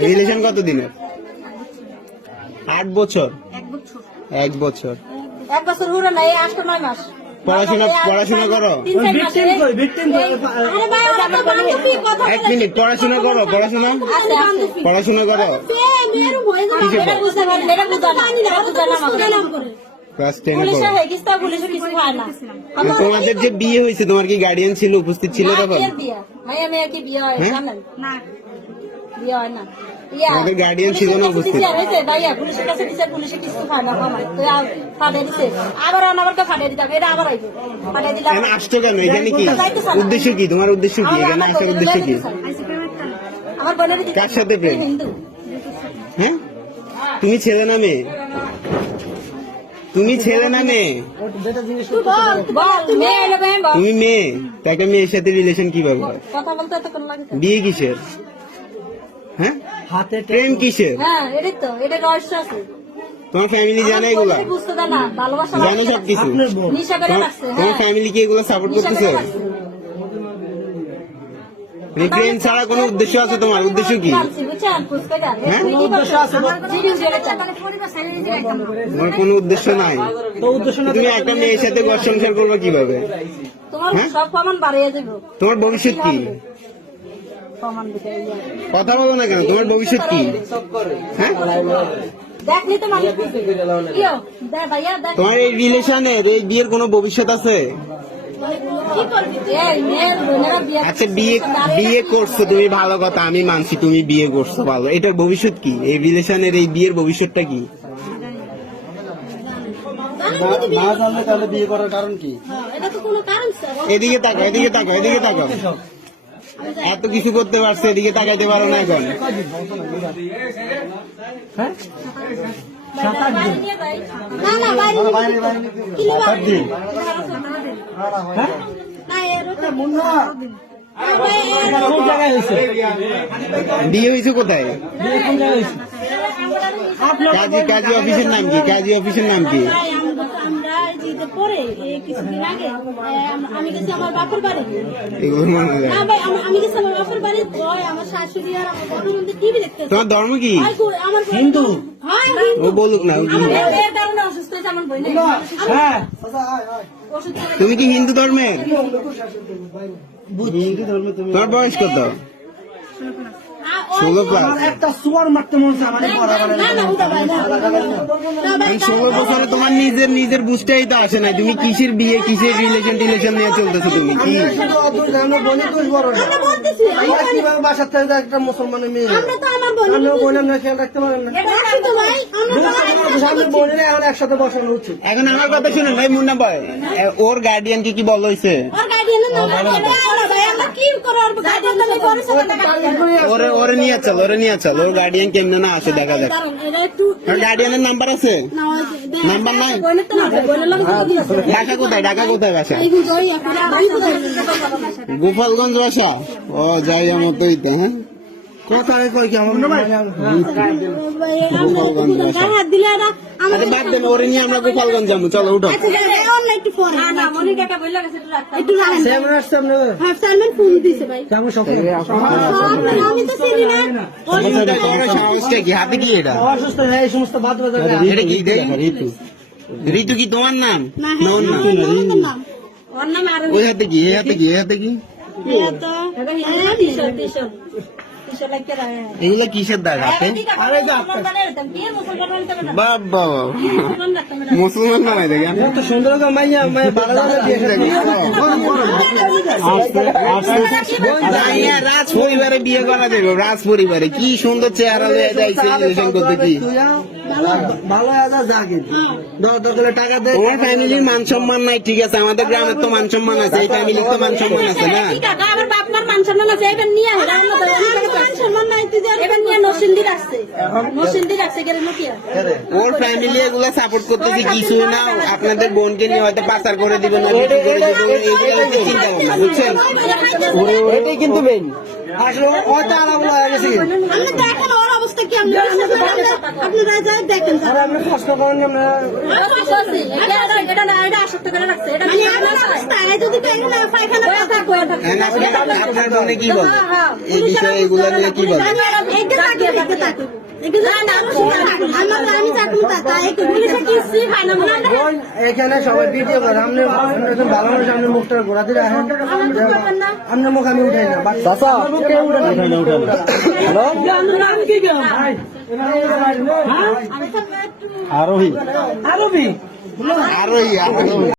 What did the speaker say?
Relation কত দিনের আট বছর? এক বছর। এক বছর। এক বছর হলো না এই আজকে নয় মাস। পড়াশোনা পড়াশোনা করো। তিন চার মাস এই- এই- আরে ভাই, ওরা তো বান্ধবী, কথা এক মিনিট পড়াশোনা করো পড়াশোনা। আছে, আছে। পড়াশোনা করো। না, না না। তোমাদের যে বিয়ে হয়েছে তোমার কি গার্ডিয়ান ছিল উপস্থিত ছিল তখন? বিয়া। মাইয়া মেয়ে কি বিয়ে হয়, হ্যাঁ? জানেন? বিয়ে হয় না। আমাদের guardian ছিল না কাছে উপস্থিত। ভাইয়া, পুলিশের কাছে বিচার, পুলিশে কিছু না, কমায়। তো আ- দিছে। আবার আনাবারকে ফাটিয়ে দিতে হবে, এটা আবার আইবে। ফাটিয়ে দিলে আসছো কেন এখানে কি উদ্দেশ্য কি তোমার উদ্দেশ্য কি এখানে আসার উদ্দেশ্য কি আমার বোনের কার সাথে প্রেম? হ্যাঁ তুমি ছেলে না মেয়ে তুমি ছেলে না মেয়ে তুমি মেয়ে তাকে মেয়ের সাথে রিলেশন কীভাবে? বিয়ে কিসের হ্যাঁ? প্রেম কিসের? হ্যাঁ এটাই তো এটা রহস্য আছে। তোমার ফ্যামিলি জানে এগুলা? জানো সব কিছু তোমার হ্যাঁ। ফ্যামিলি কি এগুলো সাপোর্ট করতেছে? করে প্রেম ছাড়া কোনো উদ্দেশ্য আছে তোমার? উদ্দেশ্য কি। হ্যাঁ? তোমার কোনো উদ্দেশ্য নাই? তুমি একটা মেয়ের সাথে ঘর সংসার করবে কীভাবে? তোমার হ্যাঁ? সব প্রমাণ বাড়িয়ে দেব। তোমার ভবিষ্যৎ কি। কথা বলো না কেন? তোমার ভবিষ্যৎ কি? হ্যাঁ। তোমার এই রিলেশনের এই বিয়ের কোনো ভবিষ্যৎ আছে? কি করবি তুই? এই মেয়ের বোনেরা বিয়ে আচ্ছা বিয়ে বিয়ে করছ তুমি ভালো কথা আমি মানছি তুমি বিয়ে করছ ভালো। এটার ভবিষ্যৎ কি? এই রিলেশনের এই বিয়ের ভবিষ্যৎটা কি? না জানলে তাহলে বিয়ে করার কারণ কি? হ্যাঁ। এদিকে তাকো এদিকে তাকো এদিকে তাকো এত কিছু করতে পারছে এদিকে তাকাইতে পারো না এখন। হয়েছে? বিয়ে হয়েছে কোথায়? কোন জায়গায় হয়েছে? কাজী কাজী অফিসের নাম কি? কাজী অফিসের নাম কি ভাই, আমরা তো- আমরা এই যে ঈদের পরে, কিছুদিন আগে, আমি গেছি আমার বাপের বাড়ি। এগুলো না। ভাই আমি গেছি আমার বাপের বাড়ি ওই আমার শাশুড়ি আর আমার বড় বোনদের টিভি দেখতেছে তোমার ধর্ম কি? আমার হিন্দু। ও বলুক না অসুস্থ হয়েছে আমার হ্যাঁ। তুমি কি হিন্দু ধর্মের? হিন্দু ধর্মে তুমি তোমার বয়স কত? ষোলো প্লাস। একটা সুয়ার মারতে মন মানে ষোলো বছরে তোমার নিজের নিজের বুঝতেই তো আসে না তুমি কিসের বিয়ে কিসের রিলেশন টিলেশন নিয়ে চলতেছো তুমি? কি? একটা মুসলমানের মেয়ে? আমরা বোনের না। খেয়াল রাখতে পারেন না। একসাথে বসানো উচিত। এখন আমার কথা শুনুন ভাই মুন্না ভাই ওর গার্ডিয়ান কি কি বল হয়েছে ওরে ওরে নিয়ে চল, ওরে নিয়ে চল। ওর গার্ডিয়ান কেমনে না আসে, দেখা যাক। ওর গার্ডিয়ানের নাম্বার আছে? নাম্বার নাই? ঢাকা কোথায়? ঢাকা কোথায় বাসা? গোপালগঞ্জ বাসা? ও, যাই আমার তো হ্যাঁ? কোথায় কই কি আমার হাত দিলে আমাদের বাদ দেন ওরে নিয়ে গোপালগঞ্জ যাব চলো উঠো আচ্ছা, একটু ফোন। হ্যাঁ, হয়ে ঋতু ঋতু কি তোমার নাম না, না নাম হ্যাঁ, ওই হাতে কি হাতে কি হাতে কি হ্যাঁ। এগুলো কিসের দাগ আছে আরে মুসলমান। বাবা। নামাই তো সুন্দর জানিয়া রাজ পরিবারে বিয়ে করা যাবে রাজ পরিবারে কি সুন্দর চেহারা হয়ে যাইছে করতে কি ভালো দশ করে টাকা দে তোমার ফ্যামিলির মান সম্মান নাই ঠিক আছে আমাদের গ্রামের তো মান সম্মান আছে এই ফ্যামিলির তো মান সম্মান আছে না ঠিক আমার বাপ মার মান সম্মান আছে, এবার নিয়ে আয়, রান্না দাও, মান সম্মান নাই, তুই এবার নিয়ে নরসিংদী রাখছে। নরসিংদী রাখছে, গেলে নকিয়া। ওর ফ্যামিলি এগুলো সাপোর্ট করতেছে কিছু না আপনাদের বোনকে নিয়ে হয়তো পাচার করে দিব না বিক্রি করে দিব এগুলো চিন্তা ভাবনা বুঝছেন এটাই কিন্তু মেইন আসলে হয়তো আলাপ হয়ে গেছে আমরা কি, আমরা আপনারা দেখেন করেন আমরা এটা আসক্ত করে রাখছে এটা যদি পায়খানা হ্যাঁ, না, আপনার বোনে কি বলে এই বিষয়ে এগুলো নিয়ে কি বলে আমি চাকরি পুলিশে কিস্তি না বোন, এখানে সবাই ভিডিও করে। আপনি আপনি একদম ভালো মানুষ আপনি মুখটা ঘোরাতে রাখেন আপনার মুখ আমি উঠাই না। বাস আপনার মুখ কেউ উঠাই না। হ্যালো? আরোহী। আরোহী আরোহী।